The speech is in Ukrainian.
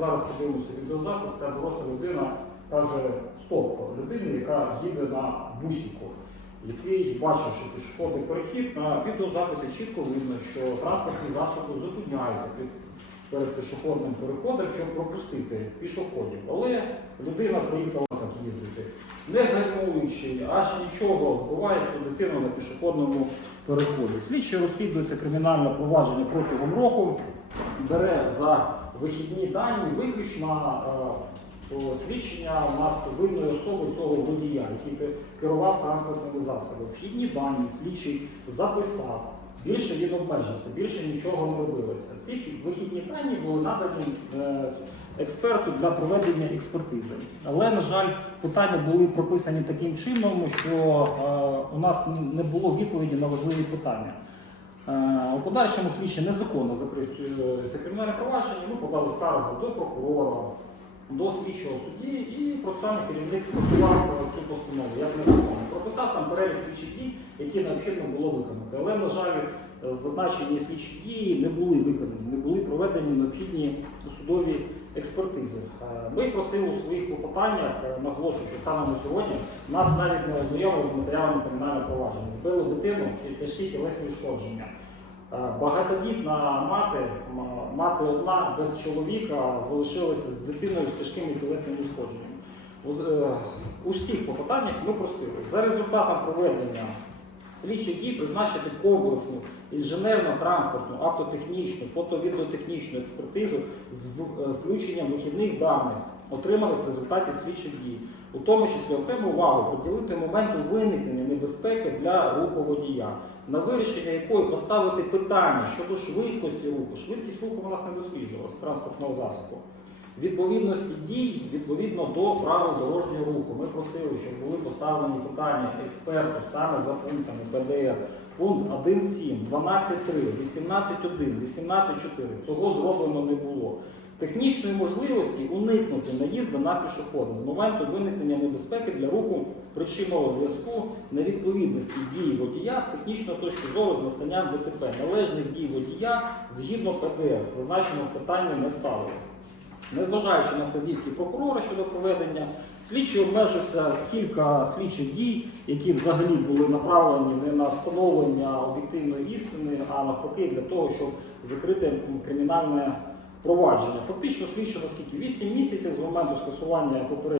зараз подивимося відеозапис, ця доросла людина каже стоп людині, яка їде на бусіку, який бачив, що пішохідний перехід на відеозаписі чітко видно, що транспортні засоби зупиняються під перед пішохідним переходом, щоб пропустити пішоходів. Але людина приїхала так їздити, не гальмуючи, аж нічого, збиває цю дитину на пішохідному переході. Слідчі розслідується кримінальне провадження протягом року, бере за вихідні дані виключно е, свідчення у нас винної особи цього водія, який керував транспортними засобами. Вхідні дані слідчий записав. Більше він обмежився, більше нічого не робилося. Ці вихідні дані були надані е, експерту для проведення експертизи. Але, на жаль, питання були прописані таким чином, що е, у нас не було відповіді на важливі питання. Е, У подальшому слідчі незаконно закрив це кримінальне провадження. Ми подали скаргу до прокурора, до слідчого судді, і процесуальний керівник скасував е, цю постанову як незаконно. Прописав там перелік слідчих дій, які необхідно було виконати. Але, на жаль, е, зазначені слідчі дії не були виконані, не були проведені необхідні судові експертизи. Е, Ми просили у своїх клопотаннях, наголошую, що станом на сьогодні нас навіть не ознайомили з матеріалами кримінального провадження. Збили дитину тяжкі тілесні ушкодження. Е, Багатодітна мати, мати одна без чоловіка залишилася з дитиною з тяжкими тілесними ушкодженнями. Е, У всіх попитаннях ми просили за результатом проведення слідчих дій призначити комплексну інженерно-транспортну, автотехнічну, фото-відеотехнічну експертизу з е, включенням вихідних даних, отриманих в результаті слідчих дій, у тому числі окрему увагу приділити моменту виникнення небезпеки для руху водія, на вирішення якої поставити питання щодо швидкості руху. Швидкість руху у нас не досліджувалась транспортного засобу. Відповідності дій відповідно до правил дорожнього руху. Ми просили, щоб були поставлені питання експерту саме за пунктами ПДР. Пункт 1.7, 12.3, 18.1, 18.4. Цього зроблено не було. Технічної можливості уникнути наїзду на пішохода з моменту виникнення небезпеки для руху причинного зв'язку невідповідності дій водія з технічної точки зору з настанням ДТП. Належних дій водія згідно ПДР. Зазначеного питання не ставилось. Незважаючи на вказівки прокурора щодо проведення, слідчий обмежився кілька слідчих дій, які взагалі були направлені не на встановлення об'єктивної істини, а навпаки для того, щоб закрити кримінальне провадження. Фактично слідчий наскільки 8 місяців з моменту скасування попереднього